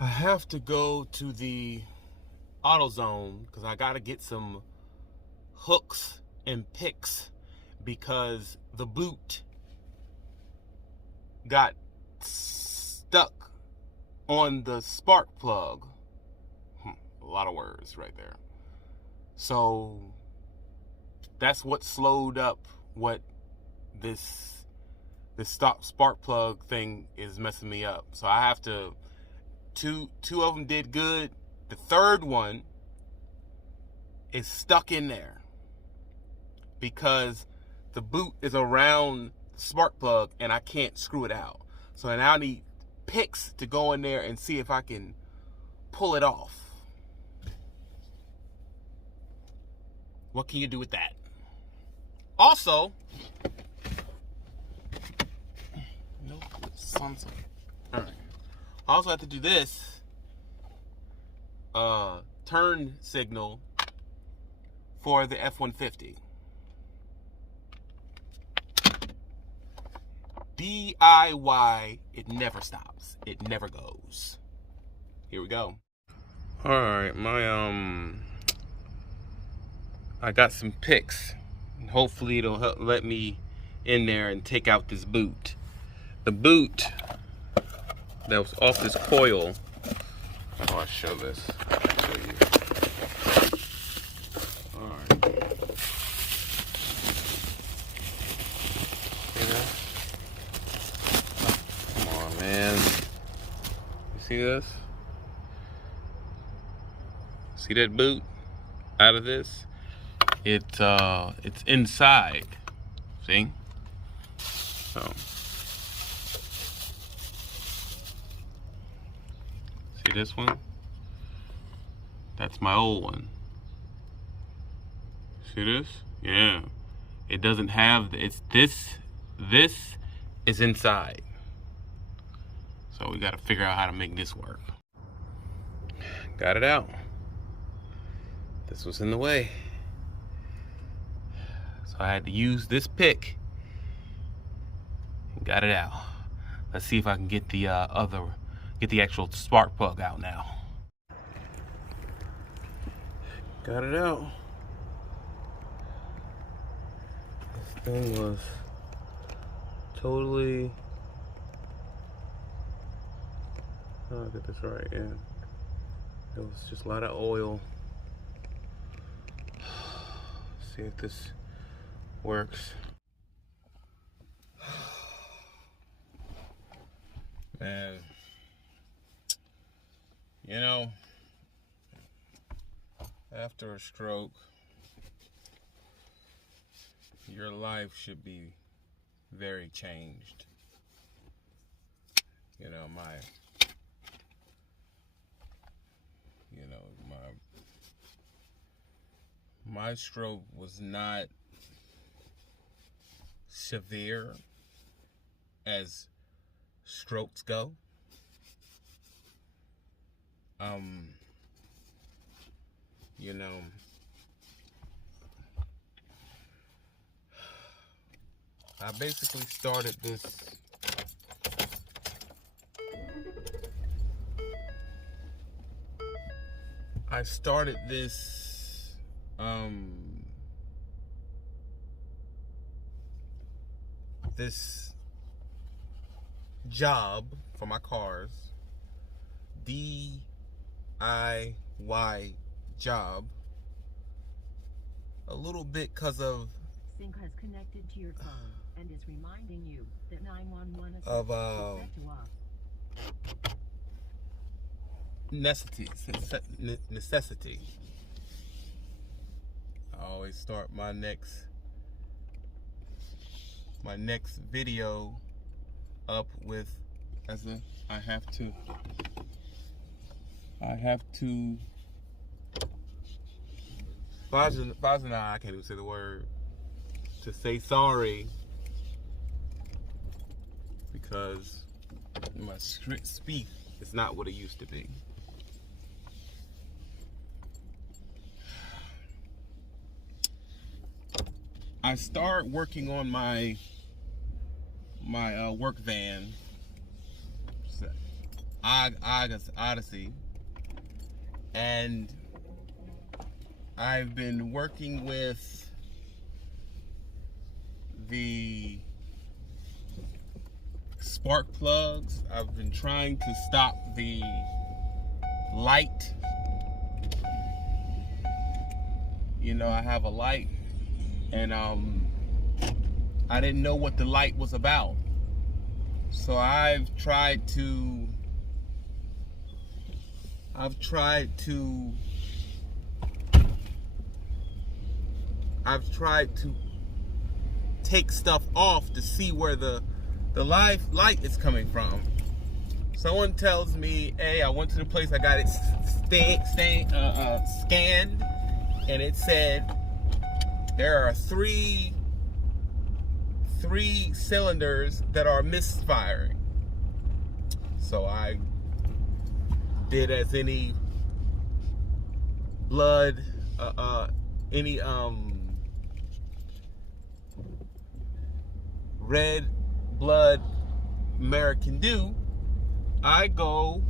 I have to go to the AutoZone because I got to get some hooks and picks because the boot got stuck on the spark plug. A lot of words right there. So that's what slowed up what this spark plug thing is messing me up. So I have to two of them did good. The third one is stuck in there because the boot is around the spark plug and I can't screw it out. So I now need picks to go in there and see if I can pull it off. What can you do with that? Also, no sons of. All right. I also have to do this turn signal for the F-150. DIY, it never stops. It never goes. Here we go. All right, I got some picks. Hopefully it'll let me in there and take out this boot. The boot that was off this coil. Oh, I'll show this. I'll show you. All right. See that? Come on, man. You see this? See that boot out of this? It's inside. See? So. See this one? That's my old one. See this? Yeah. It doesn't have, it's this is inside. So we gotta figure out how to make this work. Got it out. This was in the way. So I had to use this pick. Got it out. Let's see if I can get the get the actual spark plug out now. Got it out. This thing was totally, oh, I get this right, yeah. It was just a lot of oil. See if this works. Man, you know, after a stroke, your life should be very changed. You know, my stroke was not severe as strokes go. You know, I basically started this this job for my cars, DIY job, a little bit because of Sync has connected to your phone and is reminding you that 911 is of set to off. necessity. I always start my next video up with I have to I can't even say the word, to say sorry because my speak is not what it used to be. I start working on my work van Odyssey, and I've been working with the spark plugs. I've been trying to stop the light. You know, I have a light, and I didn't know what the light was about. So I've tried to take stuff off to see where the live light is coming from. Someone tells me, hey, I went to the place, I got it scanned, and it said there are three cylinders that are misfiring. So I did as any red blood American do. I go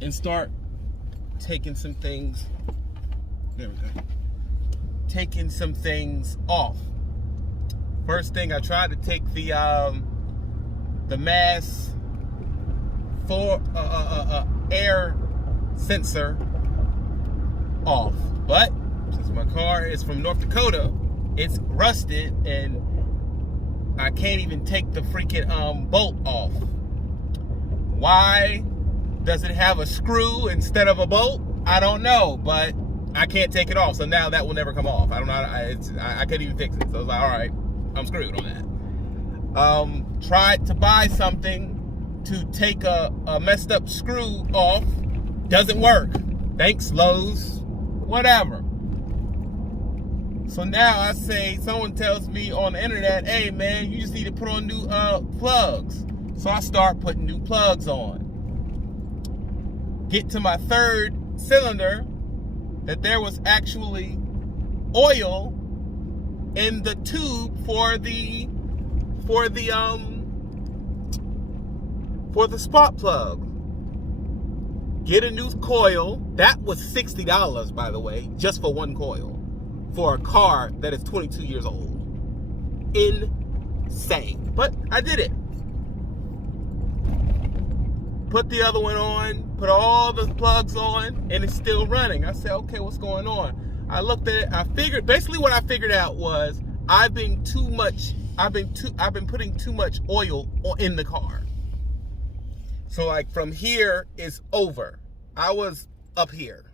and start taking some things. There we go. Taking some things off. First thing, I tried to take the mass for air sensor off, but since my car is from North Dakota, it's rusted and I can't even take the freaking bolt off. Why does it have a screw instead of a bolt? I don't know, but I can't take it off. So now that will never come off. I don't know. I couldn't even fix it. So I was like, all right, I'm screwed on that. Tried to buy something to take a messed up screw off. Doesn't work. Thanks, Lowe's. Whatever. So now I say, someone tells me on the internet, hey man, you just need to put on new plugs. So I start putting new plugs on. Get to my third cylinder, that there was actually oil in the tube for the spark plug. Get a new coil. That was $60, by the way, just for one coil, for a car that is 22 years old. Insane. But I did it. Put the other one on, put all the plugs on, and it's still running. I said, okay, what's going on? I looked at it, I figured, basically what I figured out was I've been putting too much oil in the car. So like from here is over. I was up here.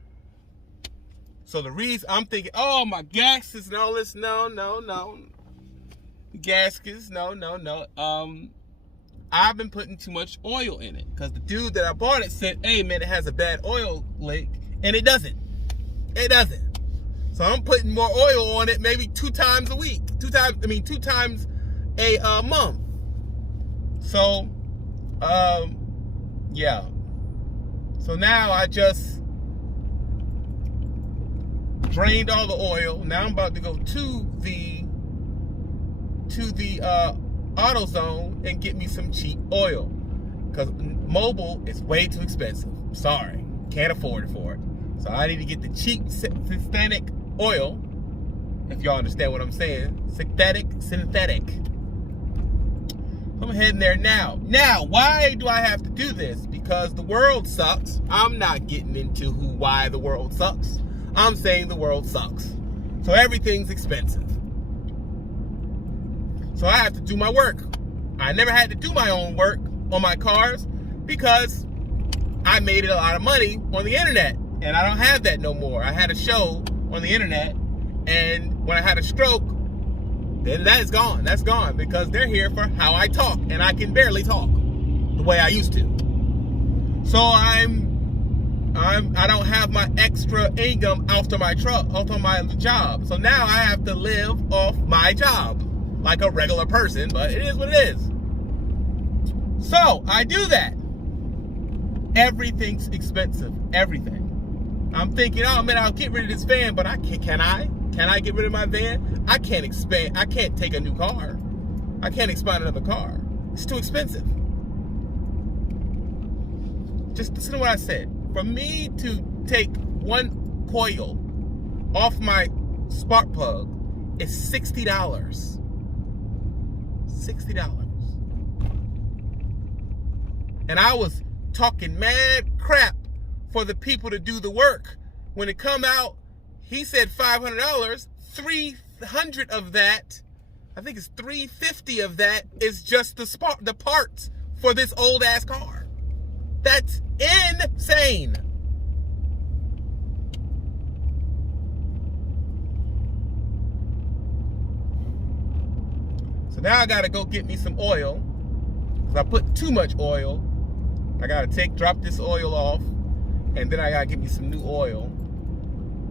So the reason I'm thinking, oh, my gaskets and all this, no. Gaskets, no. I've been putting too much oil in it because the dude that I bought it said, hey man, it has a bad oil leak, and it doesn't. So I'm putting more oil on it maybe 2 times a week. 2 times a month. So, yeah. So now I just drained all the oil. Now I'm about to go to the AutoZone and get me some cheap oil, because mobile is way too expensive. Sorry, can't afford it for it. So I need to get the cheap synthetic oil, if y'all understand what I'm saying. Synthetic. I'm heading there now. Now, why do I have to do this? Because the world sucks. I'm not getting into why the world sucks. I'm saying the world sucks. So everything's expensive. So I have to do my work. I never had to do my own work on my cars because I made a lot of money on the internet, and I don't have that no more. I had a show on the internet, and when I had a stroke, then that is gone. That's gone because they're here for how I talk, and I can barely talk the way I used to. So I don't have my extra income after my job. So now I have to live off my job like a regular person, but it is what it is. So I do that. Everything's expensive. Everything. I'm thinking, oh man, I'll get rid of this van, but can I get rid of my van? I can't take a new car. I can't expand another car. It's too expensive. just listen to what I said. For me to take one coil off my spark plug is $60. $60. And I was talking mad crap for the people to do the work. When it come out, he said $500, 300 of that, I think it's 350 of that is just the parts for this old ass car. That's insane. So now I gotta go get me some oil, because I put too much oil. I gotta drop this oil off, and then I gotta get me some new oil,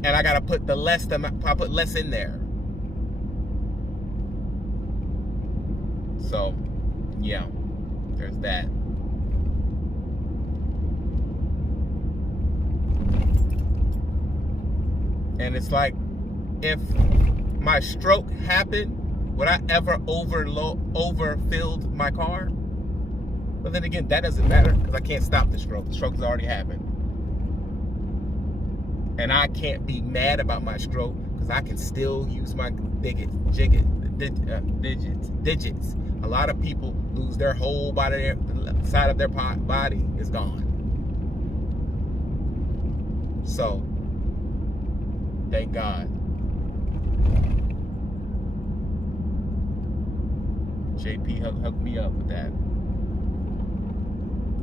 and I gotta put the less amount. I put less in there. So, yeah, there's that. And it's like, if my stroke happened, would I ever overfilled my car? But then again, that doesn't matter, because I can't stop the stroke. The stroke has already happened. And I can't be mad about my stroke, because I can still use my digits. A lot of people lose their whole body, the side of their body is gone. So, thank God. JP hooked me up with that.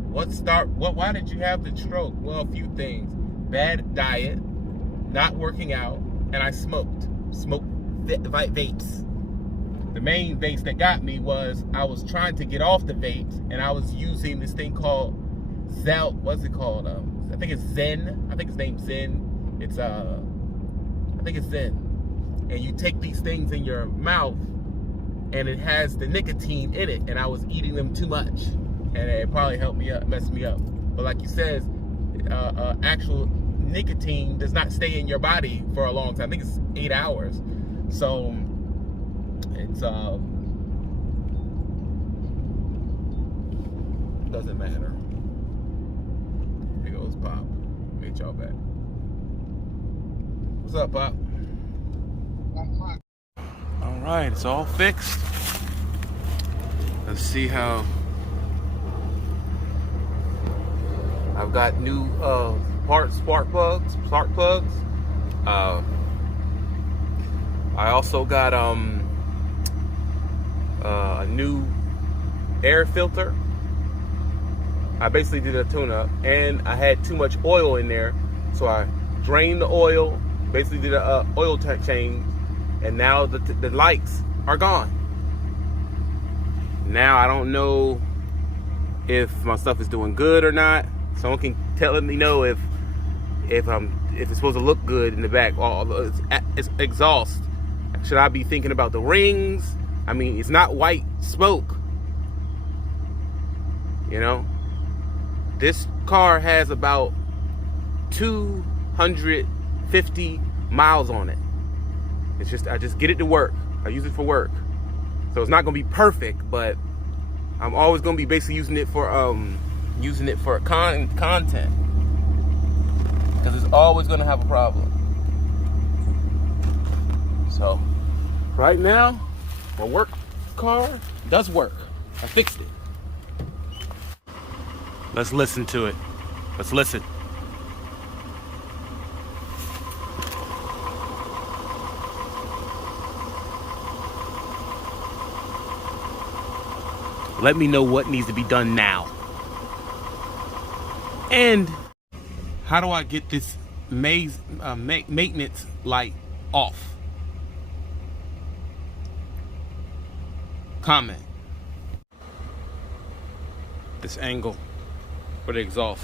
Why did you have the stroke? Well, a few things. Bad diet, not working out, and I smoked vapes. The main vapes that got me was I was trying to get off the vapes, and I was using this thing called what's it called? I think it's Zen. I think it's named Zen. It's I think it's Zen. And you take these things in your mouth, and it has the nicotine in it, and I was eating them too much, and it probably messed me up. But like you said, actual nicotine does not stay in your body for a long time. I think it's 8 hours. So it's doesn't matter. Here goes Pop. Meet y'all back. What's up, Pop? All right, it's all fixed. Let's see how. I've got new spark plugs. I also got a new air filter. I basically did a tune-up, and I had too much oil in there, so I drained the oil. Basically did a oil change, and now the lights are gone. Now I don't know if my stuff is doing good or not. Someone can let me know if it's supposed to look good in the back. It's exhaust. Should I be thinking about the rings? I mean, it's not white smoke. You know, this car has about 250 miles on it. It's just I just get it to work. I use it for work, so it's not gonna be perfect, but I'm always gonna be basically using it for content, because it's always gonna have a problem. So right now, my work car does work. I fixed it. Let's listen to it. Let's listen. Let me know what needs to be done now. And how do I get this maintenance light off? Comment. This angle for the exhaust.